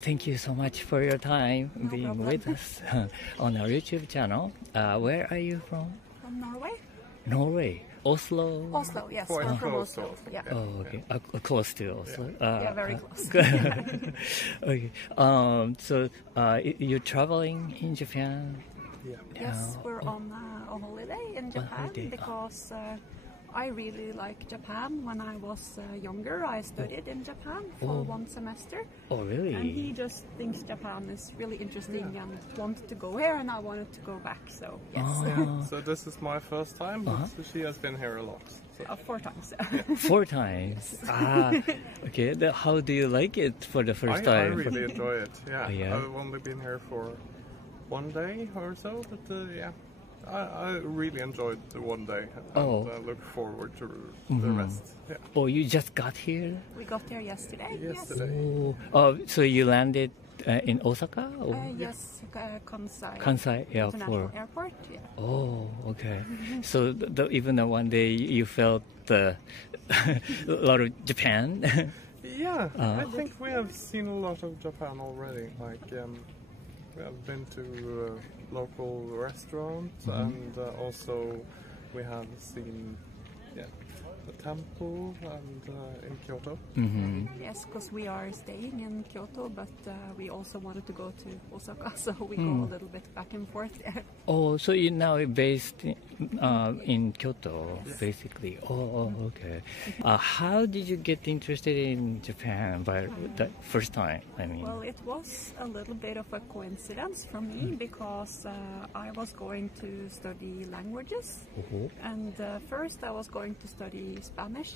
Thank you so much for your time being with us on our YouTube channel. Where are you from? From Norway. Norway. Oslo? Oslo, yes. We're from Oslo. Yeah. Oh, okay. Close to Oslo. Yeah, very close. Okay. So you're traveling in Japan? Yeah. Yes, we're on a holiday in Japan holiday. because I really like Japan. When I was younger, I studied in Japan for 1 semester. Oh, really? And he just thinks Japan is really interesting and wanted to go here, and I wanted to go back. So yes, So this is my first time, but she has been here a lot. So. 4 times. 4 times. Okay. How do you like it for the first I time? really enjoy it. Yeah. Oh, yeah? I've only been here for 1 day or so, but yeah. I really enjoyed the 1 day and look forward to the rest. Yeah. Oh, you just got here? We got there yesterday. Yesterday. Oh, so you landed in Osaka? Or? Yes, Kansai. Kansai International Airport. Airport. Yeah. Oh, okay. So even though 1 day you felt a lot of Japan? Yeah, I think we have seen a lot of Japan already. Like we have been to local restaurants, and also we have seen the temple and in Kyoto. Yes, because we are staying in Kyoto, but we also wanted to go to Osaka, so we go a little bit back and forth there. Oh, so you're now based in Kyoto, basically. Oh, okay. How did you get interested in Japan by the first time? I mean, Well, it was a little bit of a coincidence for me because I was going to study languages, and first I was going to study Spanish.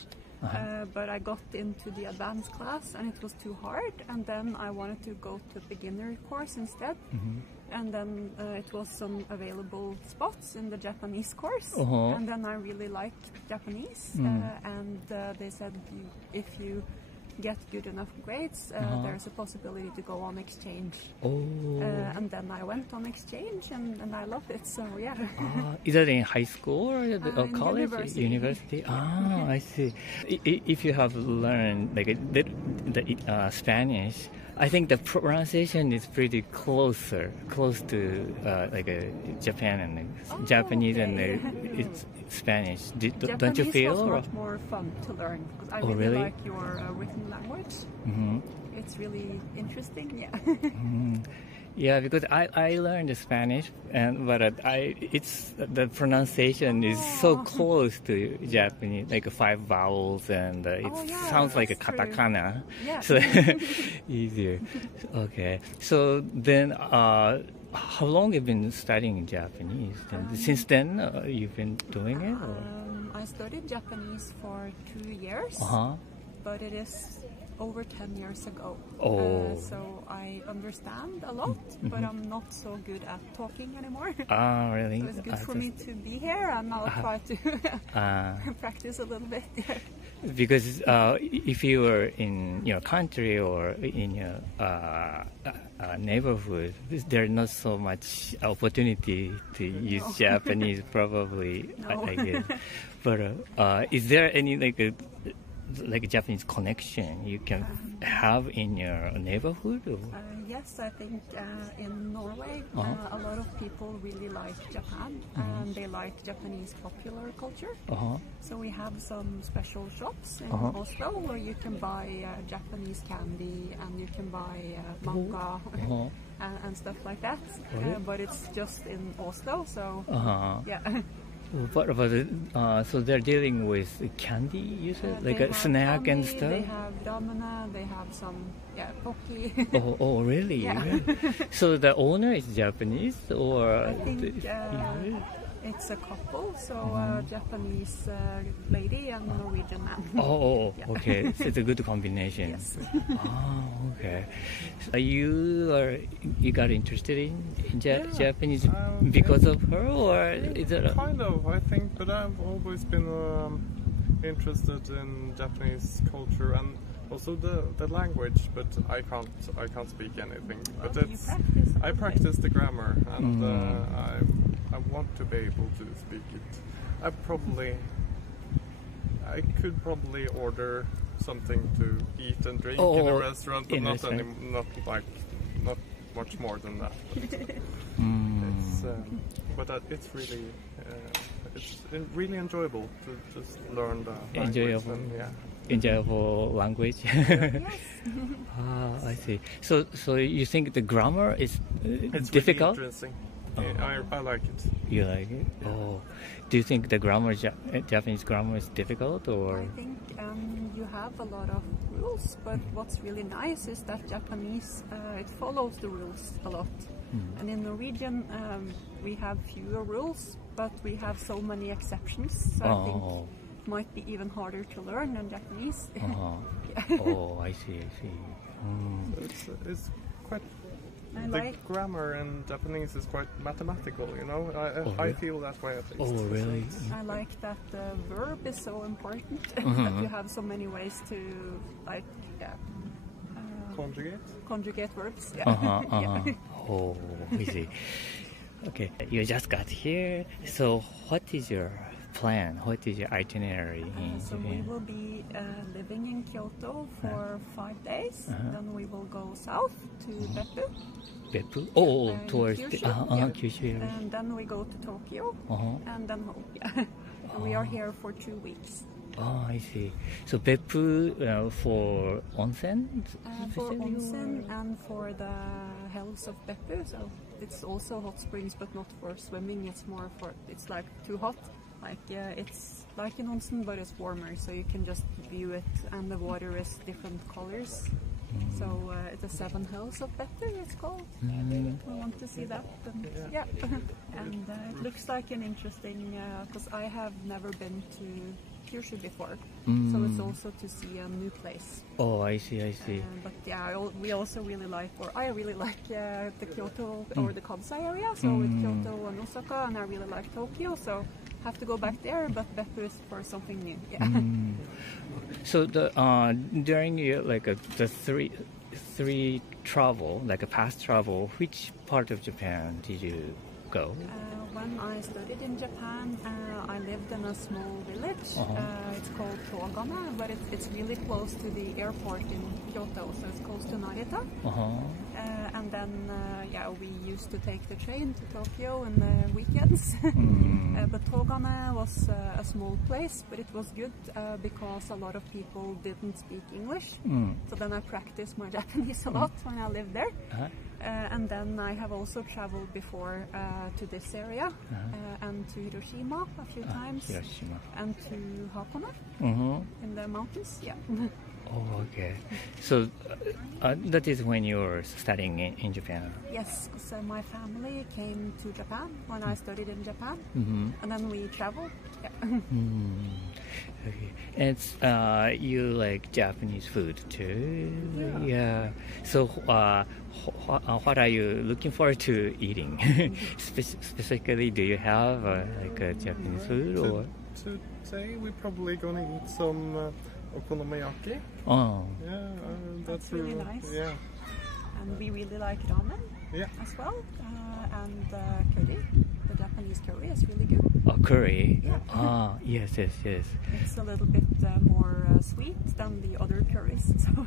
But I got into the advanced class and it was too hard, and then I wanted to go to beginner course instead, and then it was some available spots in the Japanese course, and then I really liked Japanese, and they said if you get good enough grades, there's a possibility to go on exchange. And then I went on exchange and I loved it, so yeah. Is that in high school or college? University. I see. If you have learned like the Spanish, I think the pronunciation is pretty close to like Japan and Japanese and it's Spanish. Don't you feel? Japanese was much more fun to learn because I really like your written language. It's really interesting, yeah. Yeah, because I learned Spanish, but it's the pronunciation is so close to Japanese, like 5 vowels, and it sounds like a katakana, so easier. Okay, so then how long have you been studying Japanese? Since then, you've been doing it? Or? I studied Japanese for 2 years, but it is over 10 years ago. So I understand a lot, but I'm not so good at talking anymore. Really? So it's good for me to be here, and I'll try to practice a little bit. Because if you were in your country or in your neighborhood, there's not so much opportunity to use Japanese, probably, I guess. But is there any like a Japanese connection you can have in your neighborhood? Or? Yes, I think in Norway a lot of people really like Japan, and they like Japanese popular culture. So we have some special shops in Oslo where you can buy Japanese candy and you can buy manga and stuff like that. But it's just in Oslo, so yeah. What about so they're dealing with candy, you said? Like a snack and stuff? They have ramena, they have some, pocky. Oh, really? Yeah. So the owner is Japanese, or? I think it's a couple, so a Japanese lady and a Norwegian man. Okay. So it's a good combination. Yes. Okay. So you got interested in Japanese because of her, or is it? Kind of, I think, but I've always been interested in Japanese culture and also the language, but I can't speak anything. But I practice the grammar, and I want to be able to speak it. I could probably order something to eat and drink in a restaurant, but not much more than that. But it's really really enjoyable to just learn the language. Enjoyable language. Yes. I see. So you think the grammar is it's difficult? Really interesting. I like it. You like it? Yeah. Oh, do you think the grammar, Japanese grammar, is difficult, or? I think you have a lot of rules, but what's really nice is that Japanese it follows the rules a lot. And in Norwegian we have fewer rules, but we have so many exceptions. So I think it might be even harder to learn than Japanese. Oh, I see. So it's quite. The grammar in Japanese is quite mathematical, you know. I feel that way at least. Oh, really? I like that the verb is so important. That you have so many ways to conjugate verbs. Oh, I see. Okay, you just got here. So, what is your plan? What is your itinerary? So we will be living in Kyoto for 5 days. Then we will go south to Beppu. Beppu? Oh, towards Kyushu, Kyushu. And then we go to Tokyo, and then home. And we are here for 2 weeks. Oh, I see. So Beppu for onsen? For onsen and for the hills of Beppu. So it's also hot springs, but not for swimming. It's more for, it's like too hot. Like it's like an onsen, but it's warmer, so you can just view it, and the water is different colors. So the 7 hills of Beppu, it's called. We want to see that. And, and it looks like an interesting, because I have never been to Kyushu before, so it's also to see a new place. Oh, I see. But yeah, we also really like, or I really like the Kyoto or the Kansai area, so with Kyoto and Osaka, and I really like Tokyo, so have to go back there, but Beppu is for something new. So the during your the three travel, like a past travel, which part of Japan did you go? When I studied in Japan, I lived in a small village. It's called Togame, but it's really close to the airport in Kyoto, so it's close to Narita. And then, we used to take the train to Tokyo in the weekends. But Togame was a small place, but it was good because a lot of people didn't speak English. So then I practiced my Japanese a lot when I lived there. And then I have also traveled before to this area and to Hiroshima a few times, and to Hakone in the mountains. Oh, okay. So that is when you were studying in Japan? Yes, so my family came to Japan when I studied in Japan, and then we traveled. Okay. And you like Japanese food too? Yeah. So what are you looking forward to eating? Specifically, do you have like a Japanese food? Or? Today we're probably going to eat some okonomiyaki. Oh. Yeah, that's really nice. Yeah. And we really like ramen as well. And curry. The Japanese curry is really good. Oh, curry? Yeah. Yes. It's a little bit more sweet than the other curries. So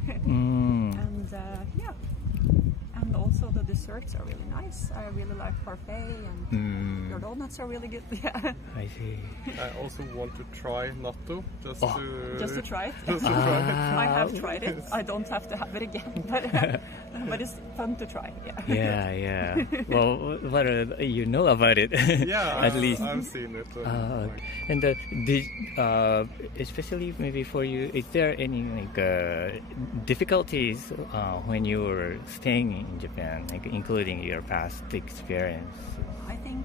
and also the desserts are really nice. I really like parfait, and your donuts are really good. I see. I also want to try natto, just to try it. I have tried it. I don't have to have it again, but it's fun to try. Yeah. Well, what you know about it? At least I've seen it. And especially maybe for you, is there any difficulties when you were staying in Japan, including your past experience? I think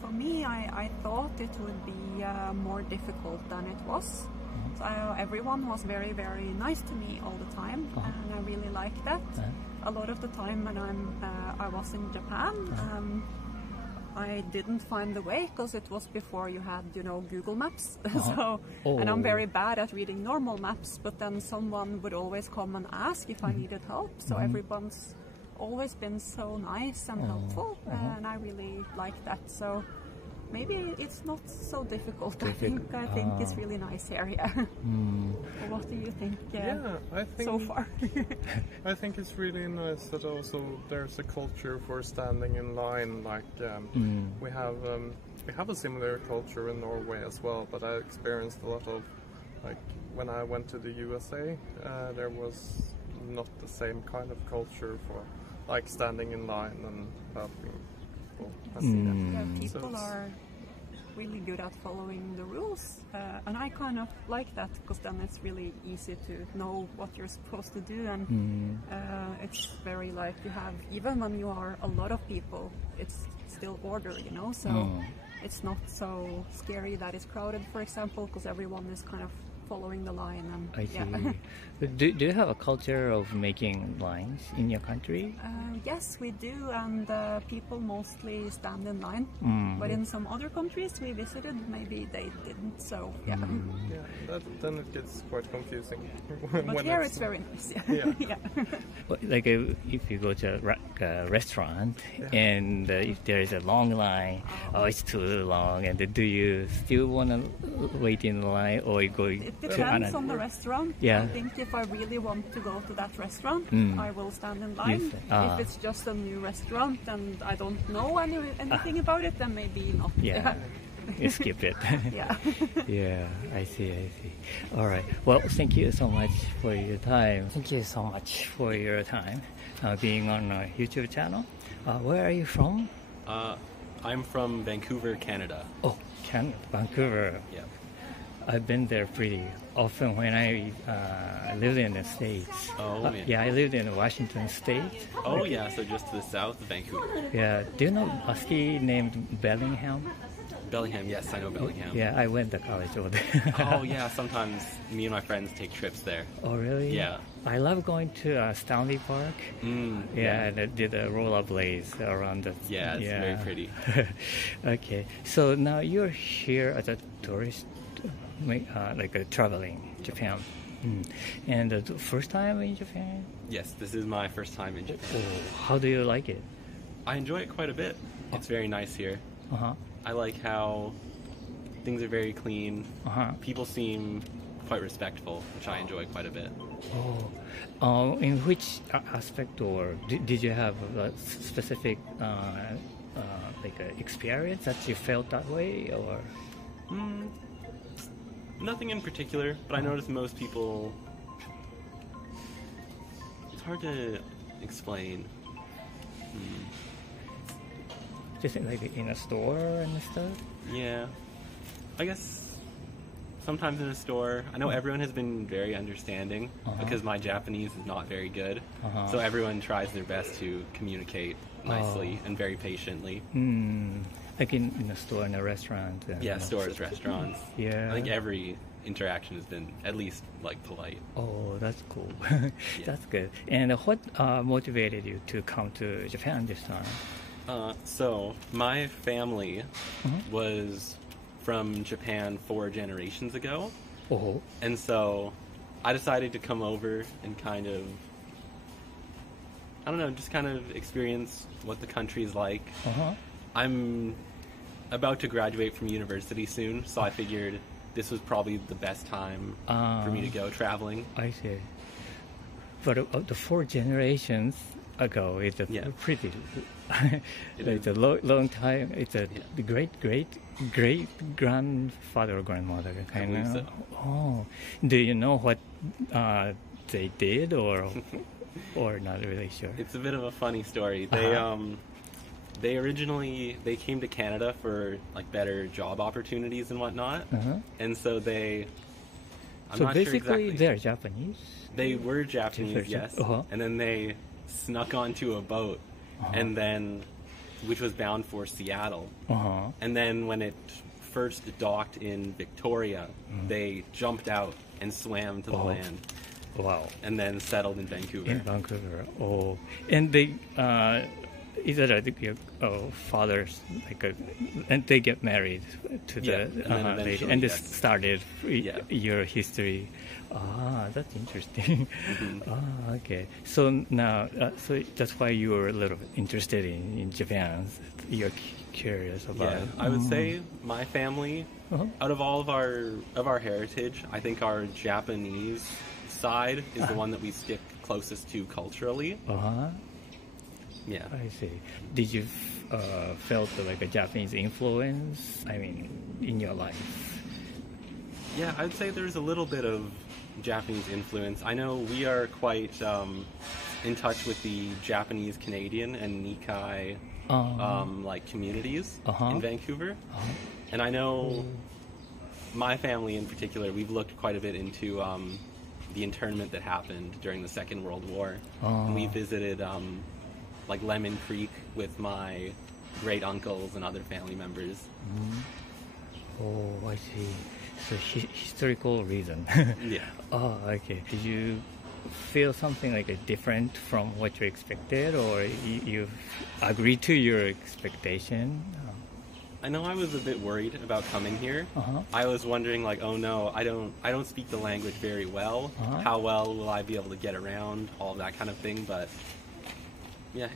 for me, I thought it would be more difficult than it was. So everyone was very, very nice to me all the time, and I really liked that. A lot of the time when I was in Japan, I didn't find the way because it was before you had, Google Maps. And I'm very bad at reading normal maps, but then someone would always come and ask if I needed help. So everyone's always been so nice and helpful, and I really like that. So maybe it's not so difficult. I think it's really nice area. What do you think? I think so far. I think it's really nice that also there's a culture for standing in line. Like we have a similar culture in Norway as well, but I experienced a lot of, like when I went to the USA, there was not the same kind of culture for like standing in line and helping people. People are really good at following the rules, and I kind of like that because then it's really easy to know what you're supposed to do, and it's very like you have, even when you are a lot of people, it's still order, you know, so it's not so scary that it's crowded, for example, because everyone is kind of following the line. And I see. Do you have a culture of making lines in your country? Yes, we do, and people mostly stand in line. But in some other countries we visited, maybe they didn't. So Then it gets quite confusing. But here it's very nice. Like if you go to a restaurant and if there is a long line, it's too long, and do you still want to wait in line, or you go? It depends on the restaurant. Yeah. I think if I really want to go to that restaurant, I will stand in line. If it's just a new restaurant and I don't know anything about it, then maybe not. You skip it. Yeah. I see. All right. Well, thank you so much for your time. Thank you so much for your time being on our YouTube channel. Where are you from? I'm from Vancouver, Canada. Oh, Canada, Vancouver. Yeah. I've been there pretty often when I lived in the States. Oh, yeah, I lived in Washington State. Oh, yeah, so just to the south of Vancouver. Yeah, do you know a city named Bellingham? Bellingham, yes, I know Bellingham. Yeah, I went to college over there. Oh, yeah, sometimes me and my friends take trips there. Oh, really? Yeah. I love going to Stanley Park. And I did a rollerblades around the... Yeah, it's very pretty. Okay, so now you're here as a tourist, traveling Japan. And the first time in Japan? Yes, this is my first time in Japan. Oh, how do you like it? I enjoy it quite a bit. It's very nice here. I like how things are very clean. People seem quite respectful, which I enjoy quite a bit. In which aspect, or did you have a specific experience that you felt that way, or? Nothing in particular, but I noticed most people... It's hard to explain. Just like in a store and stuff? Yeah. I guess sometimes in a store. I know everyone has been very understanding because my Japanese is not very good. So everyone tries their best to communicate nicely and very patiently. Like in a store and a restaurant? Yeah, stores, restaurants. Yeah. I think every interaction has been at least like polite. Oh, that's cool. That's good. And what motivated you to come to Japan this time? So my family was from Japan 4 generations ago. And so I decided to come over and kind of, I don't know, just kind of experience what the country is like. I'm about to graduate from university soon, so I figured this was probably the best time for me to go traveling. I see. But the 4 generations ago, it's a pretty... it's a long time. It's a great grandfather or grandmother kind of. So. Oh, do you know what they did, or not really sure? It's a bit of a funny story. They originally came to Canada for like better job opportunities and whatnot, and so I'm not basically sure exactly. They're Japanese. They were Japanese, yes, and then they snuck onto a boat. And then, which was bound for Seattle. And then when it first docked in Victoria, they jumped out and swam to the land. Wow. And then settled in Vancouver. In Vancouver. Oh. And they is that your father's and they get married to the lady, and this started your history. That's interesting. Okay. So now, so that's why you were a little interested in Japan. You're curious about. Yeah, I would say my family, out of all of our heritage, I think our Japanese side is the one that we stick closest to culturally. Yeah. I see. Did you felt like a Japanese influence? I mean, in your life? Yeah, I'd say there's a little bit of Japanese influence. I know we are quite in touch with the Japanese Canadian and Nikkei like communities in Vancouver, and I know my family in particular. We've looked quite a bit into the internment that happened during the Second World War, and we visited like Lemon Creek with my great uncles and other family members. Oh, I see. So historical reason. Yeah. Oh, okay. Did you feel something like different from what you expected, or you agreed to your expectation? I know I was a bit worried about coming here. I was wondering, like, oh no, I don't speak the language very well. How well will I be able to get around? All of that kind of thing. But yeah,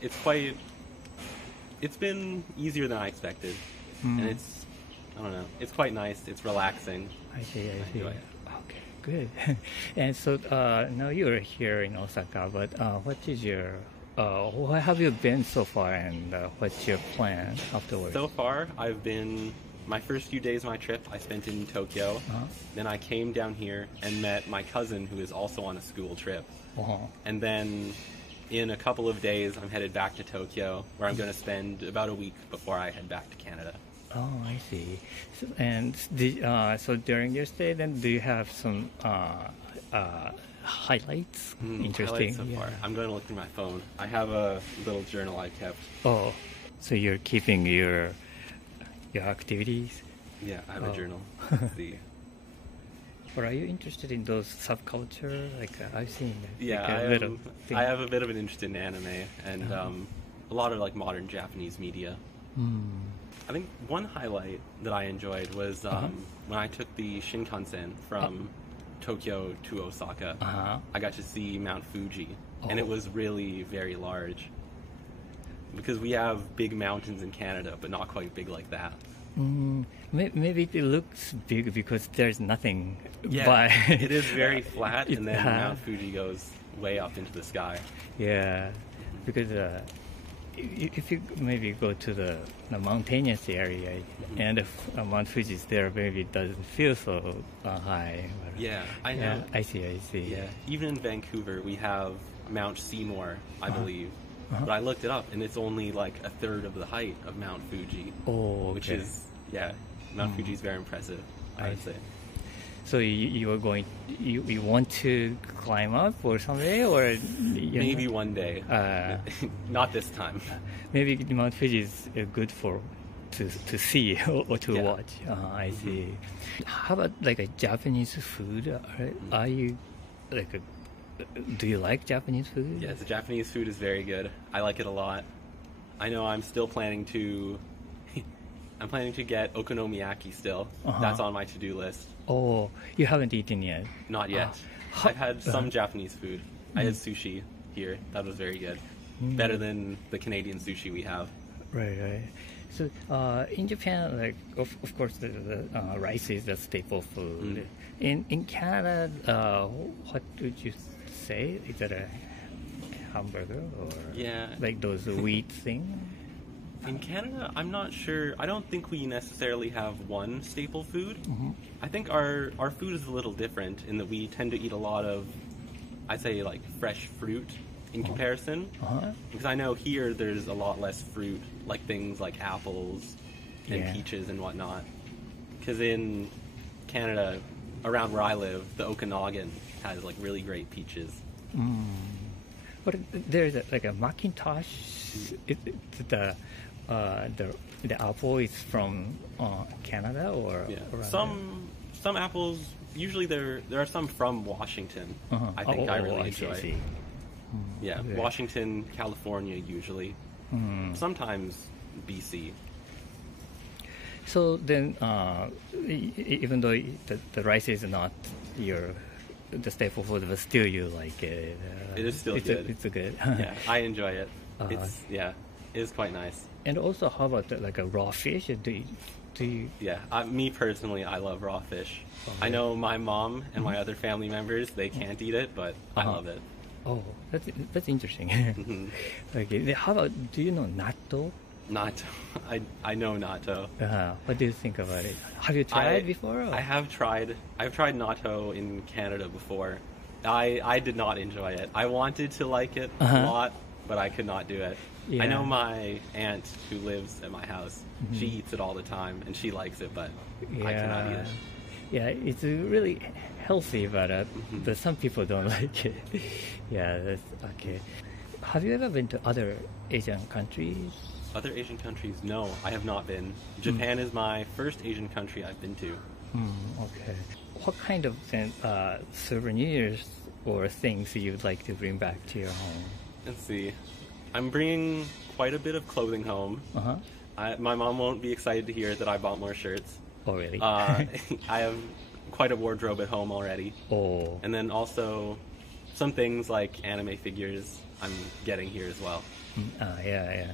it's been easier than I expected, and I don't know, it's quite nice. It's relaxing. I see. Okay, good. And so now you're here in Osaka, but what is your where have you been so far, and what's your plan afterwards? So far, my first few days of my trip I spent in Tokyo. Then I came down here and met my cousin, who is also on a school trip. And then in a couple of days, I'm headed back to Tokyo, where I'm going to spend about a week before I head back to Canada. Oh, I see. So, and so during your stay, then do you have some highlights? Interesting. Highlights so far. I'm going to look through my phone. I have a little journal I kept. Oh, so you're keeping your activities? Yeah, I have a journal. Let's see. Or are you interested in those subculture? Like I've seen. Yeah, like I have a bit of an interest in anime and a lot of like modern Japanese media. I think one highlight that I enjoyed was when I took the Shinkansen from Tokyo to Osaka. I got to see Mount Fuji, and it was really very large. Because we have big mountains in Canada, but not quite big like that. Maybe it looks big because there's nothing. Yeah, it is very flat, and then Mount Fuji goes way up into the sky. Yeah, because if you maybe go to the mountainous area and if Mount Fuji is there, maybe it doesn't feel so high. But yeah, I know. Yeah, I see. Yeah, even in Vancouver, we have Mount Seymour, I believe. But I looked it up, and it's only like a third of the height of Mount Fuji. Oh, okay. Which is, Mount Fuji is very impressive, I would say. So you are going, you want to climb up or someday, or maybe one day, not this time. Maybe Mount Fuji is good to see or to watch. I see. How about like a Japanese food? Are you like do you like Japanese food? Yes, the Japanese food is very good. I like it a lot. I know I'm still planning to get okonomiyaki still. That's on my to-do list. Oh, you haven't eaten yet? Not yet. I've had some Japanese food. I had sushi here. That was very good. Better than the Canadian sushi we have. Right. So in Japan, like of course the rice is the staple food. In Canada, what would you say? Is that a hamburger or like those wheat thing? In Canada, I'm not sure. I don't think we necessarily have one staple food. I think our food is a little different in that we tend to eat a lot of, I'd say, like fresh fruit in comparison. Because I know here there's a lot less fruit, like things like apples and peaches and whatnot. Because in Canada, around where I live, the Okanagan has like really great peaches. But there's like a Macintosh. The apple is from Canada or some apples. Usually there are some from Washington. I think I really enjoy. I see. Yeah, Washington, California usually. sometimes BC. So then, even though the rice is not the staple food, but still you like it. It is still good. It's good. Yeah, I enjoy it. It is quite nice. And also, how about like a raw fish? Do you? Yeah, me personally, I love raw fish. I know my mom and my other family members, they can't eat it, but I love it. Oh, that's interesting. Okay, how about, do you know natto? Natto. I know natto. What do you think about it? Have you tried before? Or? I have tried. I've tried natto in Canada before. I did not enjoy it. I wanted to like it a lot, but I could not do it. Yeah. I know my aunt who lives at my house. She eats it all the time, and she likes it, but I cannot eat it. Yeah, it's really healthy, but some people don't like it. Yeah, that's okay. Have you ever been to other Asian countries? Other Asian countries? No, I have not been. Japan is my first Asian country I've been to. Okay. What kind of souvenirs or things you'd like to bring back to your home? Let's see. I'm bringing quite a bit of clothing home. My mom won't be excited to hear that I bought more shirts. Oh, really? I have quite a wardrobe at home already. Oh. And then also some things like anime figures I'm getting here as well. Yeah.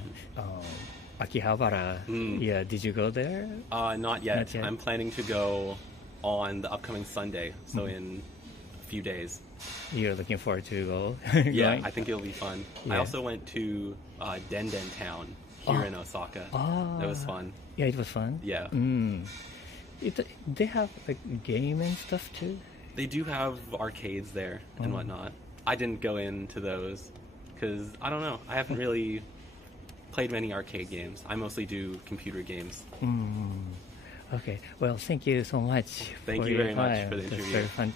Akihabara. Yeah, did you go there? Not yet. I'm planning to go on the upcoming Sunday, so in a few days. You're looking forward to go? Yeah, I think it'll be fun. Yeah. I also went to Denden Town here in Osaka. That was fun. Yeah, it was fun? Yeah. They have like game and stuff too? They do have arcades there and whatnot. I didn't go into those because, I don't know, I haven't really played many arcade games. I mostly do computer games. Okay, well, thank you so much. Thank you very much for the interview. It was very fun.